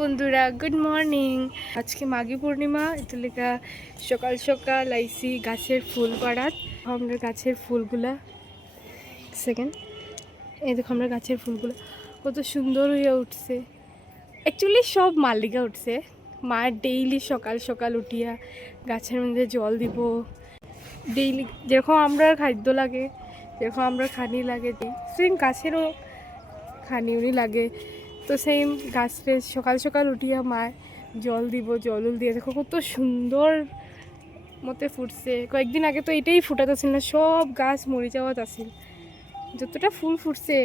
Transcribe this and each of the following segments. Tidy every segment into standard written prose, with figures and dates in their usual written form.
বন্ধুরা, good morning. আজকে মাঘী পূর্ণিমা, এটা লেখা সকাল সকাল আইসি গাছের ফুল পাড়াত। আমরা গাছের ফুলগুলা সেকেন্ড এই দেখো, আমরা গাছের ফুলগুলো কত সুন্দর হয়ে উঠছে। অ্যাকচুয়ালি সব মালিকা উঠছে। মা ডেইলি সকাল সকাল উঠিয়া গাছের মধ্যে জল দিব। ডেইলি যেরকম আমরা খাদ্য লাগে, যেরকম আমরা খানি লাগে, সেম গাছেরও খানি উনি লাগে। তো সেম গাছরে সকাল সকাল উঠিয়া মায় জল দিব, জল দিয়ে দেখো কত সুন্দর মতে ফুটছে। কয়েকদিন আগে তো এটাই ফুটাতে আসিল না, সব গাছ মরে যাওয়াত আসিল। যতটা ফুল ফুটছে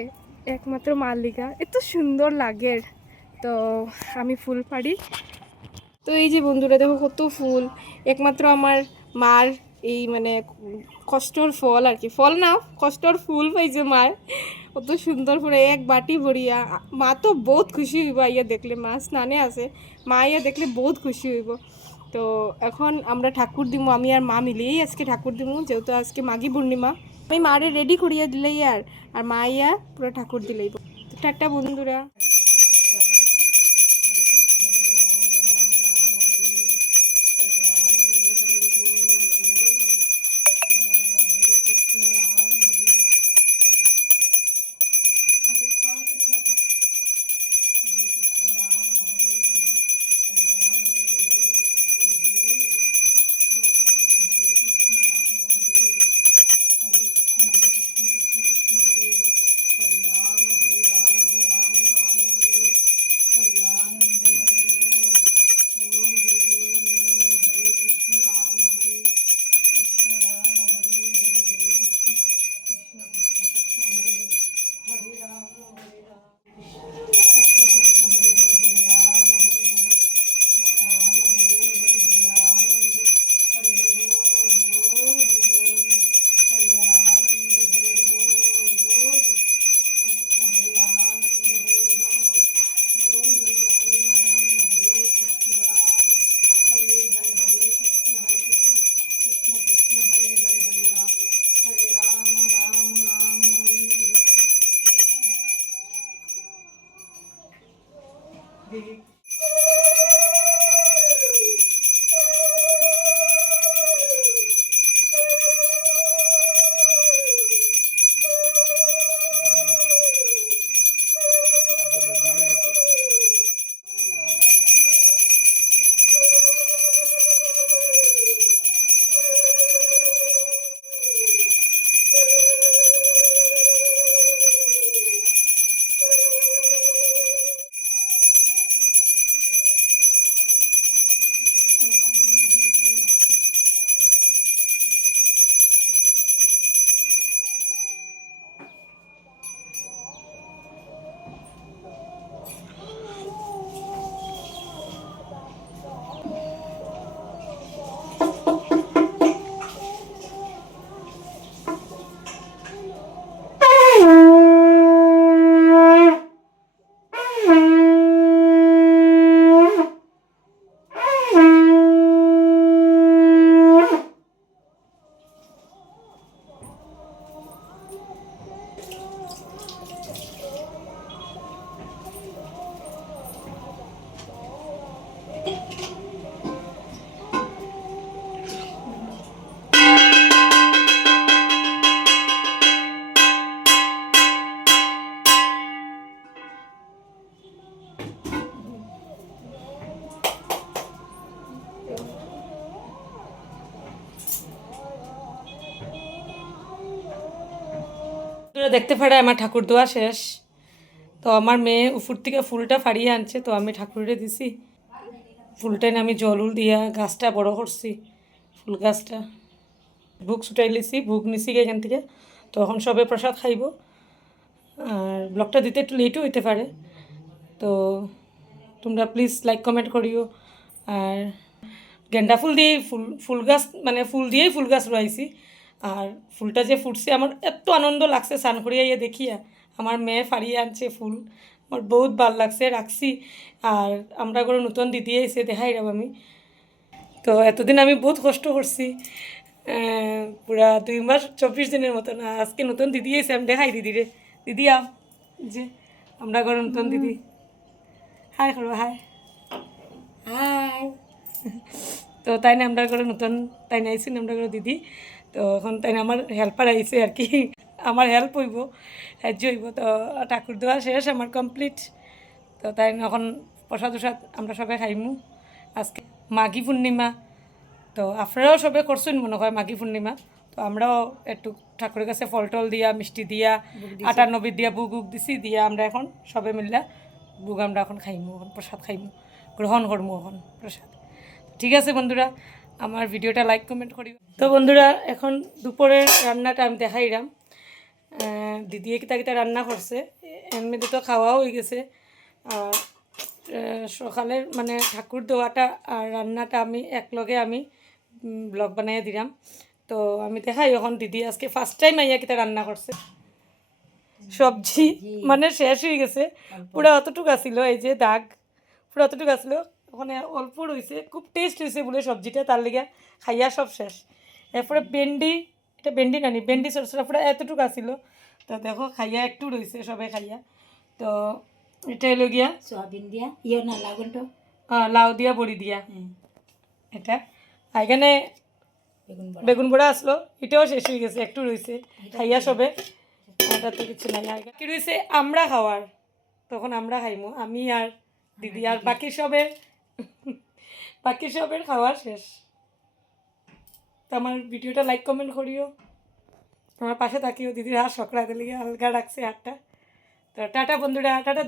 একমাত্র মালিকা, এত সুন্দর লাগে। তো আমি ফুল পাড়ি। তো এই যে বন্ধুরা দেখো কত ফুল, একমাত্র আমার মার এই মানে কষ্টর ফল আর কি, ফল না কষ্টর ফুল পাইছে মার। কত সুন্দর ফুল, এক বাটি ভরিয়া। মা তো বহুত খুশি হইব ইয়া দেখলে, মা স্নানে আছে, মা ইয়া দেখলে বহুত খুশি হইব। তো এখন আমরা ঠাকুর দিব, আমি আর মা মিলিয়েই আজকে ঠাকুর দিব, যেহেতু আজকে মাঘী পূর্ণিমা। আমি মারে রেডি করিয়া দিলেই আর মা ইয়া পুরো ঠাকুর দিলেই। তো টাটা বন্ধুরা। দেখতে পারে আমার ঠাকুর দোয়া শেষ। তো আমার মেয়ে উপর থেকে ফুলটা ফাড়িয়ে আনছে, তো আমি ঠাকুরে দিছি ফুলটা নিয়ে। আমি জলুল দিয়া গাছটা বড় করছি, ফুল গাছটা ভোগ ছুটাই লিছি, ভোগ নিছি এখান থেকে। তো এখন সবে প্রসাদ খাইব। আর ব্লগটা দিতে একটু লেটও হইতে পারে, তো তোমরা প্লিজ লাইক কমেন্ট করিও। আর গেন্দা ফুল দিয়েই ফুল গাছ মানে ফুল দিয়েই ফুল গাছ রয়েছি। আর ফুলটা যে ফুটছে আমার এত আনন্দ লাগছে, স্নান করিয়া ইয়ে দেখিয়া আমার মেয়ে ফাড়িয়ে আনছে ফুল, আমার বহুত ভাল লাগছে, রাখছি। আর আমরা করে নতুন দিদি এসে দেখাই রাব আমি। তো এতদিন আমি বহুত কষ্ট করছি, পুরা 2 মাস 24 দিনের মতো না। আজকে নতুন দিদি এসে আমি দেখাই দিদিরে, দিদি আও যে আমরা করে নতুন দিদি, হাই করো, হাই। তো তাই না আমরা করে নতুন তাই না আইসি আমরা করে দিদি, তো এখন তাই না আমার হেল্পার আইসে আর কি, আমার হেল্প হইব, সাহায্য হইব। তো ঠাকুর দেওয়া শেষ আমার কমপ্লিট। তো তাই না এখন প্রসাদ উসাদ আমরা সবাই খাইমু। আজকে মাঘী পূর্ণিমা, তো আপনারাও সবাই করছেন মনে হয় মাঘী পূর্ণিমা। তো আমরাও একটু ঠাকুরের কাছে ফল টল দিয়া মিষ্টি দিয়া আটা নবী দিয়া বুক উক দিছি দিয়া আমরা এখন সবাই মিললা বুক আমরা এখন খাইমু, এখন প্রসাদ খাইমু, গ্রহণ করবো এখন প্রসাদ। ঠিক আছে বন্ধুরা, আমার ভিডিওটা লাইক কমেন্ট করি। তো বন্ধুরা এখন দুপুরের রান্নাটা আমি দেখাইলাম, দিদিয়ে কিতা কিতা রান্না করছে, এমনিতে তো খাওয়াও হয়ে গেছে। আর সকালের মানে ঠাকুর দেওয়াটা আর রান্নাটা আমি একলগে আমি ব্লগ বানাইয়া দিলাম। তো আমি দেখাই এখন দিদি আজকে ফার্স্ট টাইম আইয়া কিতা রান্না করছে। সবজি মানে শেষ হয়ে গেছে, পুরো অতটুকু আসিল, এই যে দাগ পুরো অতটুকু আসলো, ওখানে অল্প রয়েছে, খুব টেস্ট হয়েছে বলে সবজিটা, তার লেগে খাইয়া সব শেষ। এরপরে ভেন্ডি, এটা ভেন্ডি নানি ভেন্ডি সরষরা পুরো এতটুকু আসিল, তো দেখো খাইয়া একটু রয়েছে সবাই খাইয়া। তো এটা হলো গিয়া সোয়াবিন দিয়া ইয়ে না লাগুন তো লাউ দিয়া বড়ি দিয়া, এটা আর এখানে বেগুন বড়া আসলো, এটাও শেষ হয়ে গেছে, একটু রয়েছে খাইয়া সবে, এটা তো কিছু নাই। আর কি রয়েছে আমরা খাওয়ার, তখন আমরা খাইমু আমি আর দিদি, আর বাকি সবের খাওয়া শেষ। তো আমার ভিডিওটা লাইক কমেন্ট করিও, আমার পাশে থাকিও। দিদির হাত সকড়াতে লেগে হালকা রাখছে হাতটা। তো টাটা বন্ধুরা, টাটা।